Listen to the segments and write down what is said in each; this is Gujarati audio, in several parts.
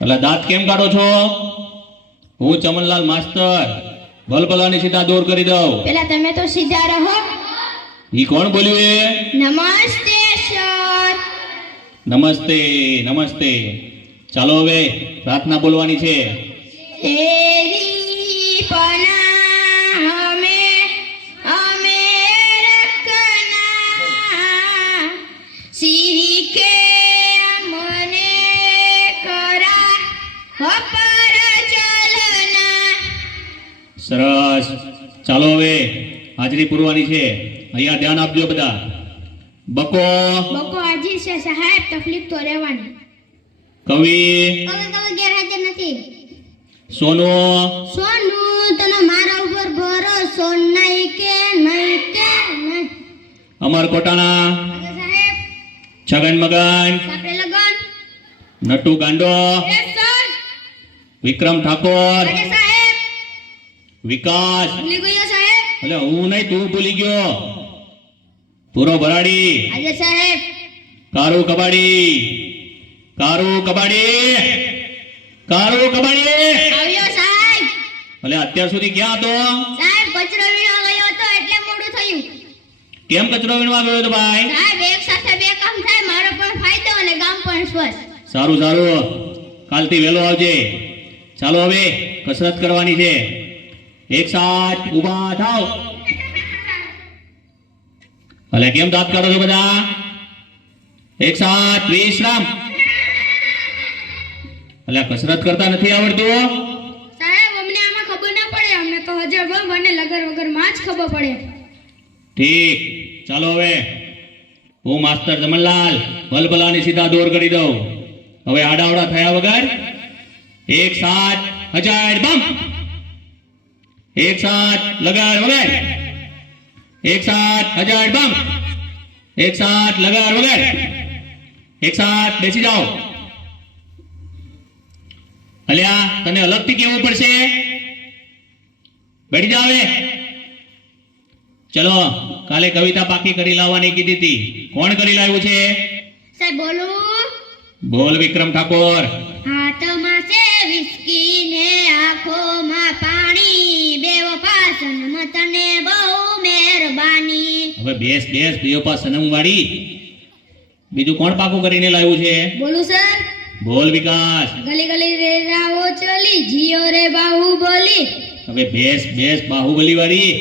એટલે દાંત કેમ કાઢો છો? હું ચમનલાલ માસ્તર ભલભલાની સીધા દૂર કરી દઉં. પેલા તમે તો સીધા રહો. ઈ કોણ બોલ્યું એ? નમસ્તે સર. નમસ્તે નમસ્તે. ચાલો હવે પ્રાર્થના બોલવાની છે. તેરી પના હમે અમે રખના સિરી કે મને કરા હપર ચલના. સરસ. ચાલો હવે હાજરી પૂરવાની છે. અહીંયા ધ્યાન આપજો બધા. બકો બકો હાજી છે સાહેબ, તકલીફ તો રહેવાની. કવિ કવિ ગેરહાજર નથી. સોનુ સોનું તને મારા ઉપર ભરોસો નહીં કે નહીં કે નહીં. અમર કોટાણા હાજી સાહેબ. છગન મગન સાપરે લગન. નટુ ગાંડો યસ સર. વિક્રમ ઠાકોર હાજી સાહેબ. વિકાસ. ભૂલી ગયો સાહેબ. એટલે હું નહીં, તું ભૂલી ગયો. પૂરો ભરાડી હાજી સાહેબ. કારું કબાડી કારું કબાડી કારું કબાડી. આવ્યો સાહેબ. એટલે અત્યાર સુધી ક્યાં હતો? સાહેબ કચરો વીણવા ગયો હતો એટલે મોડું થયું. કેમ કચરો વીણવા ગયો હતો ભાઈ? સાહેબ એક સાથે બે કામ થાય, મારો પણ ફાયદો અને ગામ પણ સ્વસ્થ. સારું સારું, કાલથી વહેલો આવજે. ચાલો હવે કસરત કરવાની છે. એક સાથ ઊભા થાવ. એટલે કેમ દાંત કાઢો છો બધા? એક સાથ વિશ્રામ. એટલે કસરત કરતા નથી આવડતું? સાહેબ અમને આમાં ખબર ના પડે, અમને તો હજર બમ અને લગર વગર માં જ ખબર પડે. ઠીક. ચાલો હવે હું માસ્ટર જમનલાલ ભલભલાની સીધા દોર કરી દઉં. હવે આડાવડા થયા વગર એક સાથ હજાર બમ. એક સાથ લગાડ વગર. એક સાથ હજાર બમ. એક સાથ લગાડ વગર. એક સાથ બેસી જાઓ. અલ્યા તને અલગથી કેવું પડશે. બેઠી જાવ હવે. ચલો કાલે કવિતા પાકી કરી લાવવાની કીધી હતી. કોણ કરી લાવ્યું છે? સાહેબ બોલું. બોલ વિક્રમ ઠાકોર. હાથમાં છે વિસ્કી ને આંખોમાં પાણી, બેવ પાસનમાં તને બહુ મહેરબાની. હવે બેસ બેસ દેવપા સનમ વાળી. બીજું કોણ પાકું કરીને લાવ્યું છે? બોલું સર. બોલ વિકાસ. ગલી ગલી રે રાવો ચલી જીઓ રે બાહુબલી. હવે બેસ બેસ બાહુબલી વાળી.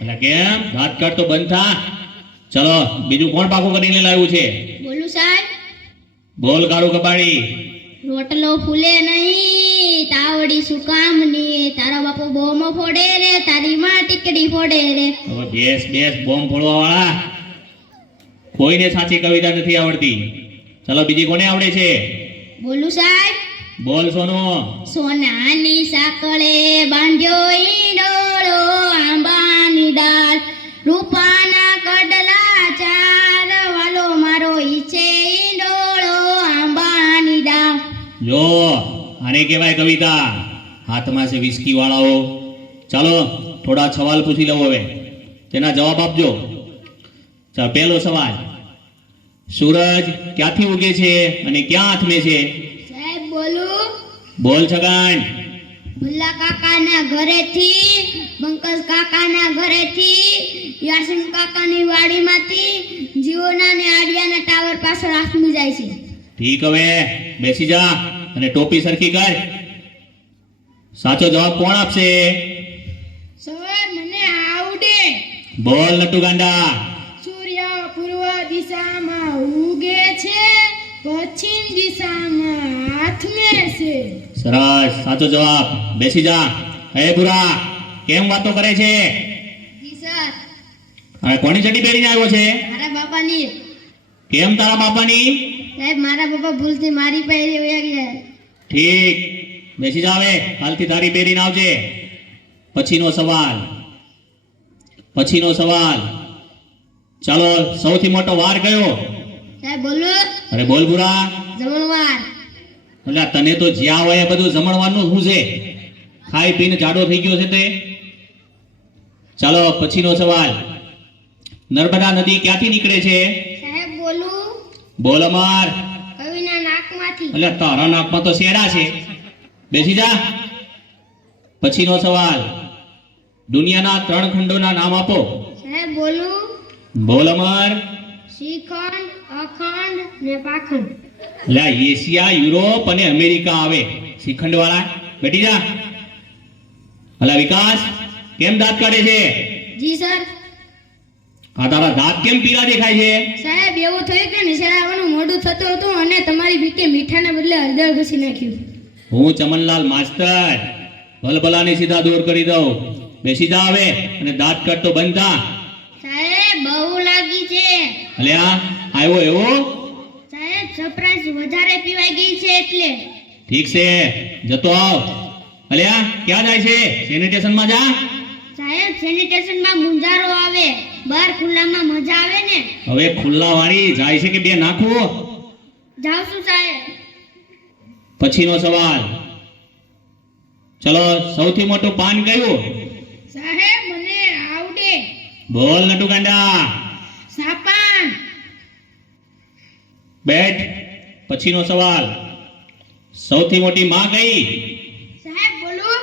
એટલે કેમ દાંત કાઢ તો બંધ થા. ચલો બીજું કોણ પાકું કરીને લાવ્યું છે? બોલું સાહેબ. બોલ કાળું કબાડી. રોટલો ફૂલે નહીં તાવડી શું કામની, તારો બાપો બોમો ફોડે રે તારી માં ટીકડી ફોડે રે. હવે બેસ બેસ બોમ્બ ફોડવા વાળા. કોઈને સાચી કવિતા નથી આવડતી. ચલો બીજી કોને આવડે છે? બોલું સાહેબ. બોલ સોનુ. સોનાની સાંકળે બાંધ્યો ઈંડોળો, આંબાની ડાળ રૂપાના કડલા ચાર, વાલો મારો ઈછે ઈંડોળો આંબાની ડાળ. જો આને કહેવાય કવિતા. હાથમાં છે વિસ્કી વાળાઓ. ચાલો થોડા સવાલ પૂછી લઉં હવે, તેના જવાબ આપજો. ચાલો પહેલો સવાલ. સૂરજ ક્યાંથી ઉગે છે અને ક્યાં હાથમે છે? સાહેબ બોલું. બોલ છગન. ભુલ્લા કાકાના ઘરેથી, બંકસ કાકાના ઘરેથી, યાસીન કાકાની વાડીમાંથી, જીઓના ને આડિયાના ટાવર પાછળ હાથમી જાય છે. ઠીક, હવે બેસી જા અને ટોપી સરખી કર. સાચો જવાબ કોણ આપશે? સર મને આવડે. બોલ નટુ ગાંડા. સૂર્ય પૂર્વ દિશામાં ઉગે છે, પશ્ચિમ દિશામાં હાથમે છે. સરસ, સાચો જવાબ. બેસી જા. હે ભૂરા, કેમ વાતો કરે છે? જી સર. હવે કોની ચડી પહેરીને આવ્યો છે? મારા બાપાની. કેમ તારા બાપાની? સાહેબ મારા બાપા ભૂલથી મારી પહેરી વયા ગયા. ઠીક, બેસી જા. હવે કાલથી તારી પહેરીને આવજે. પછીનો સવાલ. પછીનો સવાલ. ચાલો સૌથી મોટો વાર કયો? સાહેબ બોલું. અરે બોલ ભૂરા. જમણવાર. એટલે તને તો જ્યાં હોય એ બધું જમણવાનું શું છે? ખાઈ પીને જાડો થઈ ગયો છે તે. ચાલો પછીનો સવાલ. નર્મદા નદી ક્યાંથી નીકળે છે? સાહેબ બોલું બોલ અમર. કવિના નાકમાંથી. એટલે તારા નાકમાં તો શેરા છે. બેસી જા. પછીનો સવાલ, દુનિયાના 3 ખંડોના નામ આપો. સાહેબ બોલું બોલ અમર. શ્રીખંડ, અખંડ ને પાખંડ. એટલે આ એશિયા, યુરોપ અને અમેરિકા આવે શ્રીખંડ વાળા. બેઠી જા. અલા વિકાસ, કેમ દાંત કાઢે છે? જી સર. આ તારા દાંત કેમ પીળા દેખાય છે? સાહેબ એવું થયું કે નિશાળાવાનું મોઢું થતું હતું અને તમારી બીકે મીઠાના બદલે હળદર ઘસી નાખ્યું. હું ચમનલાલ માસ્તર ભલભલાને સીધા દૂર કરી દઉં. બેસી જા હવે અને દાંત કાઢતો બંધ થા. સાહેબ બહુ લાગી છે. અલ્યા આવ્યો એવો? સાહેબ સરપ્રાઈઝ વધારે પીવાઈ ગઈ છે એટલે. ઠીક છે, જતો આવ. અલ્યા ક્યાં જાય છે? સેનિટેશનમાં જા. સાહેબ સેનિટેશનમાં મુંજારો આવે, બહાર ખુલ્લામાં મજા આવે ને. હવે ખુલ્લા વાળી જાય છે કે બે નાખું? જાવ છું સાહેબ. પછીનો સવાલ, ચલો સૌથી મોટું પાન કયું? સાહેબ મને આવડે. બોલ નટુ ગાંડા. સાપાન. બેઠ. પછીનો સવાલ, સૌથી મોટી માં કઈ? સાહેબ બોલું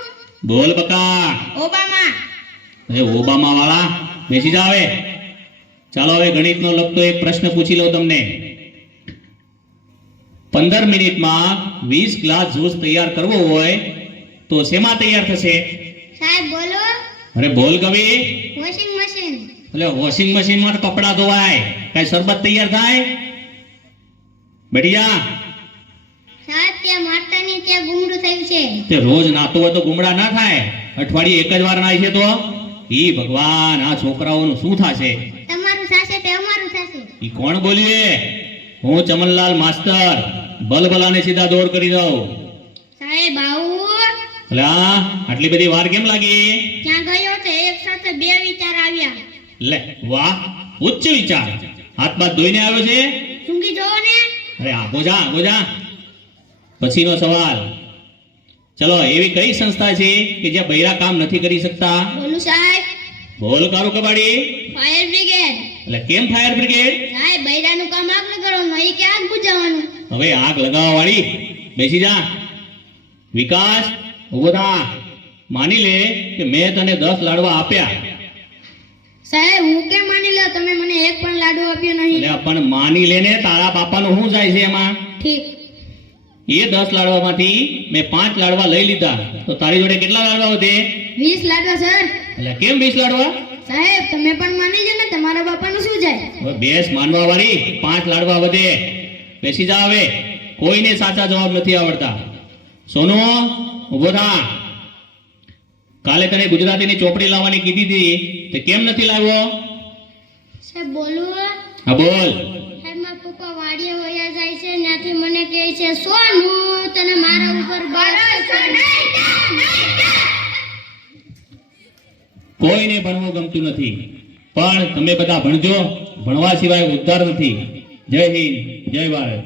બોલ બકા. ઓબામા. અરે ઓબામા વાળા, બેસી જા હવે. ચાલો હવે ગણિતનો લગતો એક પ્રશ્ન પૂછી લઉં તમને. 15 મિનિટમાં 20 ગ્લાસ જ્યુસ તૈયાર કરવો હોય તો શેમાં તૈયાર થશે? સાહેબ બોલો અરે બોલ કવિ. Washing machine. એટલે વોશિંગ મશીનમાં તો કપડાં ધોવાય, કઈ શરબત તૈયાર થાય? બેઠી જા. સાહેબ ત્યાં માતાની ત્યાં ગુમડું થયું છે. તે રોજ નાતો હોય તો ગુમડા ના થાય, અઠવાડિયે એક જ વાર નાય છે તો? ઈ ભગવાન, આ છોકરાઓનું શું થાશે? તમારું થશે તે અમારું થશે. ઈ કોણ બોલ્યું? હું ચમનલાલ માસ્તર ભલભલાને સીધા દોર કરી દઉં. સાહેબ આવું. એટલે આટલી બધી વાર કેમ લાગી? ત્યાં ગયો તો એક સાથે બે વિચાર આવ્યા. લે વાહ, ઉચ્ચ વિચાર. હાથ બાદ ધોઈને આવ્યો છે? સૂંઘી જોવો ને. અરે આગો જા, આગો જા. પછીનો સવાલ, ચલો એવી કઈ સંસ્થા છે કે જે બૈરા કામ નથી કરી શકતા? બોલું સાહેબ બોલ કારું કબાડી. Fire brigade. એટલે કેમ ફાયર બ્રિગેડ? સાહેબ બૈરાનું કામ આગ લગાડવાનું, એ કે આગ બુઝાવવાનું. હવે આગ લગાવવા વાળી, બેસી જા. વિકાસ ઉભો થા. માની લે કે મેં તને 10 લાડવા આપ્યા. સાહેબ હું કેમ માની લો, તમે મને એક પણ લાડુ આપ્યો નહીં. એટલે પણ માની લેને, તારા બાપાનું શું જાય છે એમાં? ઠીક. એ 10 લાડવામાંથી મેં 5 લાડવા લઈ લીધા તો તારી જોડે કેટલા લાડવા વધે? 20 લાડવા સર. એટલે કેમ 20 લાડવા? સાહેબ તમે પણ માની લો ને, તમારા બાપાનું શું જાય. હવે બેસ માનવા વાળી, 5 લાડવા વધે. બેસી જા હવે. કોઈને સાચા જવાબ નથી આવડતા. સોનુ ઉભો થા. કાલે તને ગુજરાતીની ચોપડી લાવવાની કીધી હતી, તે કેમ નથી લાવ્યો? સાહેબ બોલું. હા બોલ. સાહેબ મારા પપ્પા વાડીએ વયા જાય છે, ત્યાંથી મને કહે છે સોનું તને મારા ઉપર કોઈને ભણવું ગમતું નથી, પણ તમે બધા ભણજો. ભણવા સિવાય ઉદ્ધાર નથી. જય હિન્દ, જય ભારત.